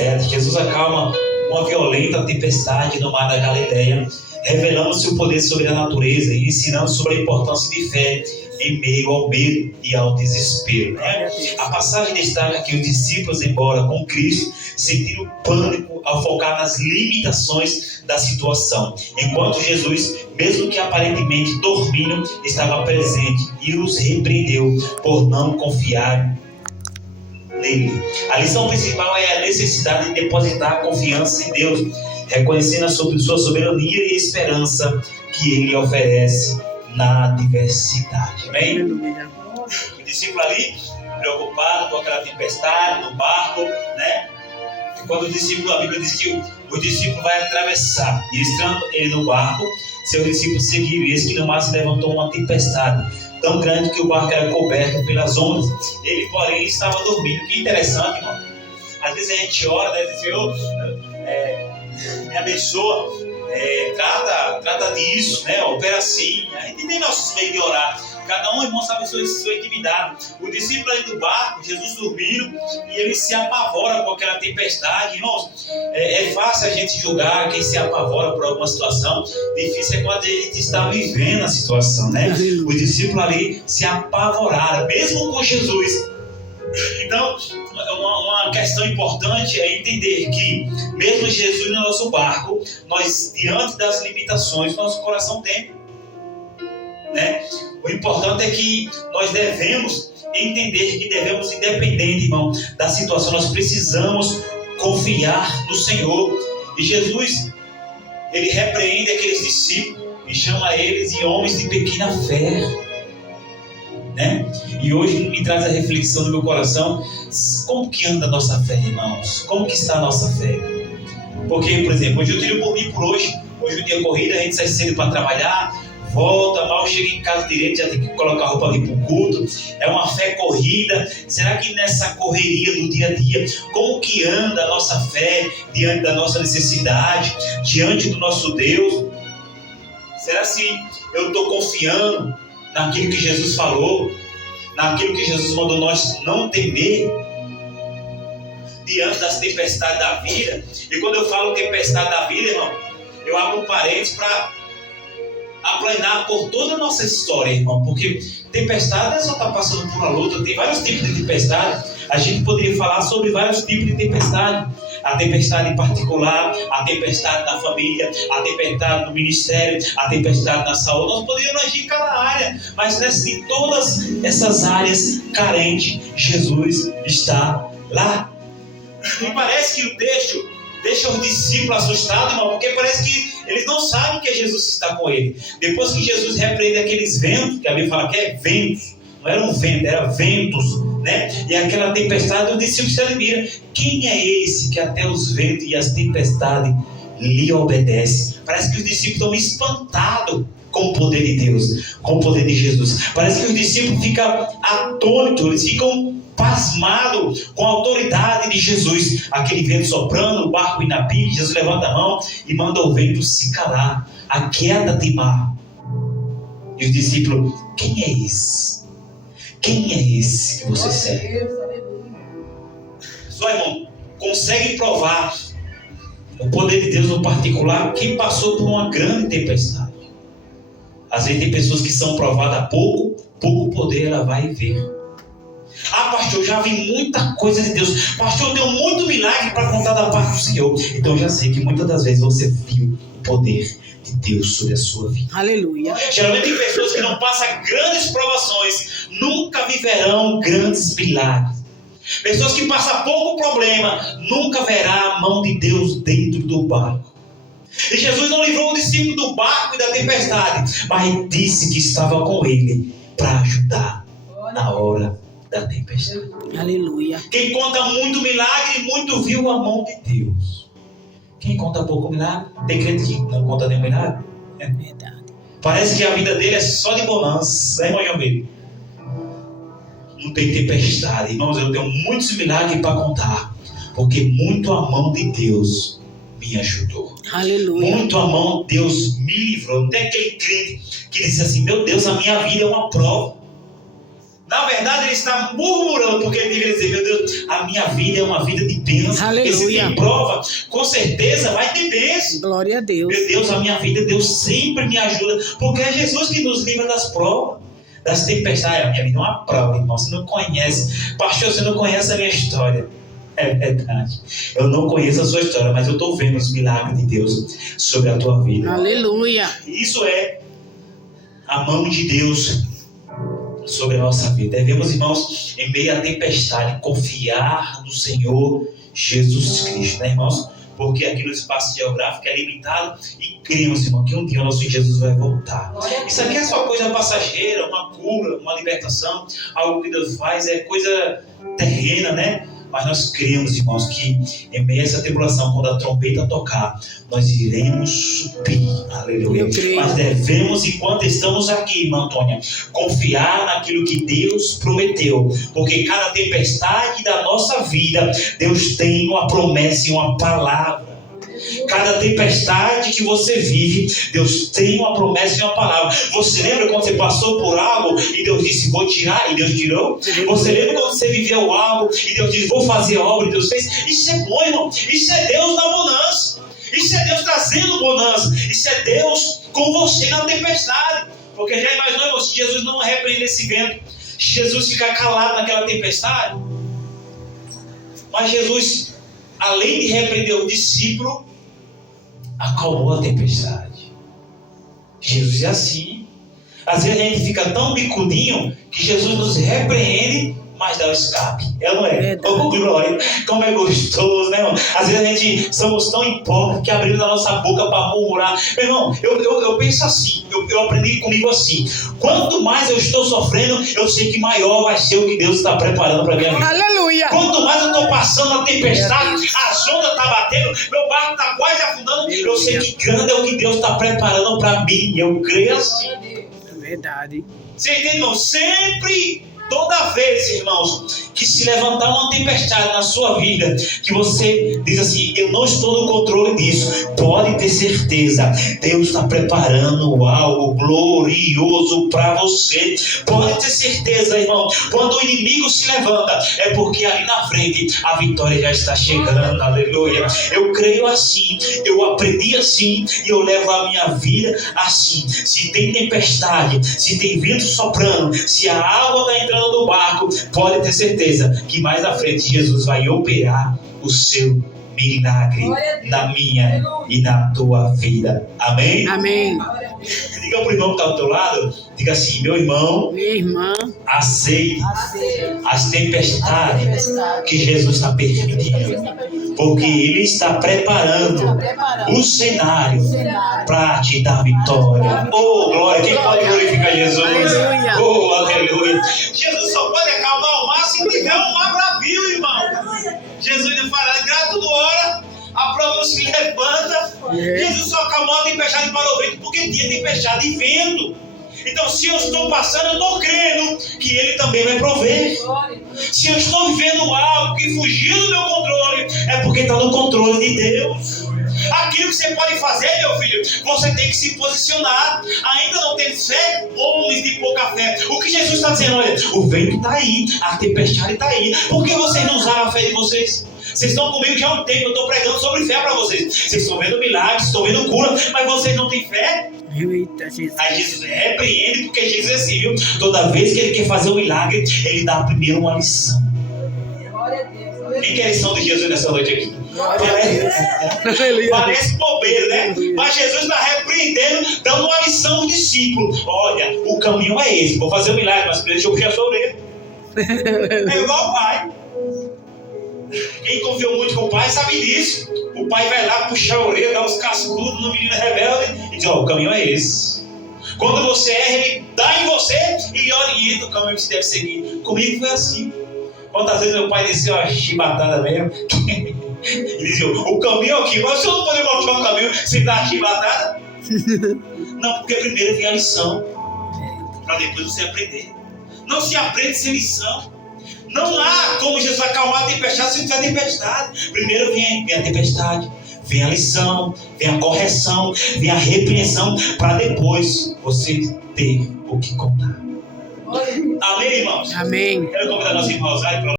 17, Jesus acalma uma violenta tempestade no mar da Galileia, revelando seu poder sobre a natureza e ensinando sobre a importância de fé em meio ao medo e ao desespero, né? A passagem destaca que os discípulos, embora com Cristo, sentiram pânico ao focar nas limitações da situação, enquanto Jesus, mesmo que aparentemente dormindo, estava presente e os repreendeu por não confiar nele. A lição principal é a necessidade de depositar a confiança em Deus, reconhecendo a sua soberania e esperança que Ele oferece na adversidade. Amém? O discípulo ali, preocupado com aquela tempestade no barco, né? E quando o discípulo, a Bíblia diz que o discípulo vai atravessar, e estando ele no barco, seus discípulos seguiram, e eis que no mar se levantou uma tempestade tão grande que o barco era coberto pelas ondas. Ele, porém, estava dormindo. Que interessante, irmão. Às vezes a gente ora, né? Diz, Senhor, me abençoa, trata disso, né? Opera assim. A gente tem nossos meios de orar. Cada um, irmão, sabe sua intimidade. O discípulo ali do barco, Jesus dormindo, e ele se apavora com aquela tempestade. Irmãos, é fácil a gente julgar quem se apavora por alguma situação. Difícil é quando a gente está vivendo a situação, né? Os discípulos ali se apavoraram, mesmo com Jesus. Então, uma questão importante é entender que, mesmo Jesus no nosso barco, nós, diante das limitações, nosso coração tem, né? O importante é que nós devemos entender que devemos, independente, irmão, da situação, nós precisamos confiar no Senhor. E Jesus, Ele repreende aqueles discípulos e chama eles de homens de pequena fé, né? E hoje me traz a reflexão no meu coração: como que anda a nossa fé, irmãos? Como que está a nossa fé? Porque, por exemplo, hoje eu tiro por mim por hoje o dia corrida, a gente sai cedo para trabalhar, volta, mal chega em casa direito, já tem que colocar a roupa ali para o culto. É uma fé corrida. Será que nessa correria do dia a dia, como que anda a nossa fé diante da nossa necessidade, diante do nosso Deus? Será se eu estou confiando naquilo que Jesus falou, naquilo que Jesus mandou nós não temer diante das tempestades da vida? E quando eu falo tempestade da vida, irmão, eu abro um parênteses para aplanar por toda a nossa história, irmão, porque tempestade não é só estar passando por uma luta, tem vários tipos de tempestade. A gente poderia falar sobre vários tipos de tempestade: a tempestade particular, a tempestade na família, a tempestade no ministério, a tempestade na saúde. Nós poderíamos agir em cada área, mas em todas essas áreas carentes, Jesus está lá. E parece que o texto deixa os discípulos assustados, irmão, porque parece que eles não sabem que Jesus está com ele. Depois que Jesus repreende aqueles ventos, que a Bíblia fala que é ventos, não era um vento, era ventos, né? E aquela tempestade, os discípulos se admiram: quem é esse que até os ventos e as tempestades lhe obedecem? Parece que os discípulos estão espantados com o poder de Deus, com o poder de Jesus. Parece que os discípulos ficam atônitos, eles ficam pasmados com a autoridade de Jesus. Aquele vento soprando, o barco indo a pique, Jesus levanta a mão e manda o vento se calar, a queda de mar. E os discípulos: quem é esse? Quem é esse que você serve? Só, irmão, consegue provar o poder de Deus no particular quem passou por uma grande tempestade. Às vezes tem pessoas que são provadas a pouco poder ela vai ver. Ah, pastor, já vi muita coisa de Deus. Pastor, eu tenho muito milagre para contar da parte do Senhor. Então eu já sei que muitas das vezes você viu o poder de Deus sobre a sua vida. Aleluia. Geralmente tem pessoas que não passam grandes provações, nunca viverão grandes milagres. Pessoas que passam pouco problema, nunca verá a mão de Deus dentro do barco. E Jesus não livrou o discípulo do barco e da tempestade, mas disse que estava com ele para ajudar na hora da tempestade. Aleluia. Quem conta muito milagre, muito viu a mão de Deus. Quem conta pouco milagre, tem crente que não conta nenhum milagre. Verdade. Parece que a vida dele é só de bonança, irmão João? Não tem tempestade. Irmãos, eu tenho muitos milagres para contar, porque muito a mão de Deus me ajudou. Aleluia. Muito a mão de Deus me livrou. Não tem aquele crente que diz assim: meu Deus, a minha vida é uma prova. Na verdade, ele está murmurando, porque ele deveria dizer: meu Deus, a minha vida é uma vida de bênção. Aleluia. Porque se tem prova, com certeza vai ter bênção. Glória a Deus. Meu Deus, a minha vida, Deus sempre me ajuda, porque é Jesus que nos livra das provas, das tempestades. A minha vida é uma prova, irmão. Você não conhece, pastor, você não conhece a minha história. É verdade. Eu não conheço a sua história, mas eu estou vendo os milagres de Deus sobre a tua vida. Aleluia. Isso é a mão de Deus sobre a nossa vida. Devemos, irmãos, em meio à tempestade, confiar no Senhor Jesus Cristo, né, irmãos? Porque aqui no espaço geográfico é limitado e cremos, irmão, que um dia o nosso Jesus vai voltar. Isso aqui é só coisa passageira, uma cura, uma libertação, algo que Deus faz, é coisa terrena, né? Mas nós cremos, irmãos, que em meio a essa tribulação, quando a trombeta tocar, nós iremos subir. Aleluia. Mas devemos, enquanto estamos aqui, irmã Antônia, confiar naquilo que Deus prometeu. Porque cada tempestade da nossa vida, Deus tem uma promessa e uma palavra. Cada tempestade que você vive, Deus tem uma promessa e uma palavra. Você lembra quando você passou por algo e Deus disse: vou tirar, e Deus tirou? Você lembra quando você viveu algo e Deus disse: vou fazer obra, e Deus fez? Isso é bom, irmão. Isso é Deus na bonança. Isso é Deus trazendo bonança. Isso é Deus com você na tempestade. Porque já imaginou, irmão, se Jesus não repreender esse vento, Jesus ficar calado naquela tempestade? Mas Jesus, além de repreender o discípulo, acalmou a tempestade. Jesus é assim. Às vezes a gente fica tão bicudinho que Jesus nos repreende, mas dá o escape. É ou não é? Oh, glória! Como é gostoso, né, irmão? Às vezes a gente somos tão hipócritas que abrimos a nossa boca para murmurar. Meu irmão, eu penso assim, eu aprendi comigo assim: quanto mais eu estou sofrendo, eu sei que maior vai ser o que Deus está preparando para minha vida. Aleluia! Quanto mais eu estou passando a tempestade, a onda está batendo, meu barco está quase afundando, eu sei que grande é o que Deus está preparando para mim. Eu creio assim. É verdade. Você entende, irmão? Sempre, toda vez, irmãos, que se levantar uma tempestade na sua vida, que você diz assim: eu não estou no controle disso, pode ter certeza, Deus está preparando algo glorioso para você. Pode ter certeza, irmão, quando o inimigo se levanta, é porque ali na frente a vitória já está chegando. Aleluia. Eu creio assim, eu aprendi assim e eu levo a minha vida assim. Se tem tempestade, se tem vento soprando, se a água está entrando no barco, pode ter certeza que mais à frente Jesus vai operar o seu milagre na minha e na tua vida. Amém? Amém. Diga para o irmão que está ao teu lado, diga assim: meu irmão, Minha irmã, aceite as tempestades que Jesus está permitindo, porque Ele está preparando o cenário para te dar vitória. Oh, glória! Quem pode glorificar Jesus? Aleluia. Oh, aleluia! Jesus só pode acalmar o mar se tiver um mar bravio, irmão. Jesus não fala: grato do hora, a prova não se levanta. Jesus só acalmou a tempestade e parou o vento, porque tinha tempestade e vento. Então, se eu estou passando, eu estou crendo que Ele também vai prover. Se eu estou vivendo algo que fugiu do meu controle, é porque está no controle de Deus. Aquilo que você pode fazer, meu filho, você tem que se posicionar. Ainda não tem fé, homens de pouca fé. O que Jesus está dizendo: olha, o vento está aí, a tempestade está aí. Por que vocês não usaram a fé de vocês? Vocês estão comigo já há um tempo, eu estou pregando sobre fé para vocês. Vocês estão vendo milagres, estão vendo cura, mas vocês não têm fé? eita, Jesus. Aí Jesus repreende, porque Jesus é assim, viu? Toda vez que Ele quer fazer um milagre, Ele dá primeiro uma lição. Quem quer a lição de Jesus nessa noite aqui? Parece bobeira, né? Mas Jesus está repreendendo, dando uma lição aos discípulos. Olha, o caminho é esse. Vou fazer um milagre, mas primeiro deixa eu puxar a sua orelha. É igual o pai. Quem confiou muito com o pai sabe disso. O pai vai lá puxar a orelha, dar uns cascudos no menino rebelde e diz: ó, o caminho é esse. Quando você erra, Ele dá em você e orienta o caminho que você deve seguir. Comigo foi assim. Quantas vezes meu pai desceu a chibatada mesmo? E dizia: o caminho é aqui, mas você não pode mostrar o caminho sem dar a chibatada? Não, porque primeiro vem a lição, para depois você aprender. Não se aprende sem lição. Não há como Jesus acalmar a tempestade se não tiver tempestade. Primeiro vem a tempestade, vem a lição, vem a correção, vem a repreensão, para depois você ter o que contar. Amém, irmãos? Amém. Quero convidar nosso irmão Rosário para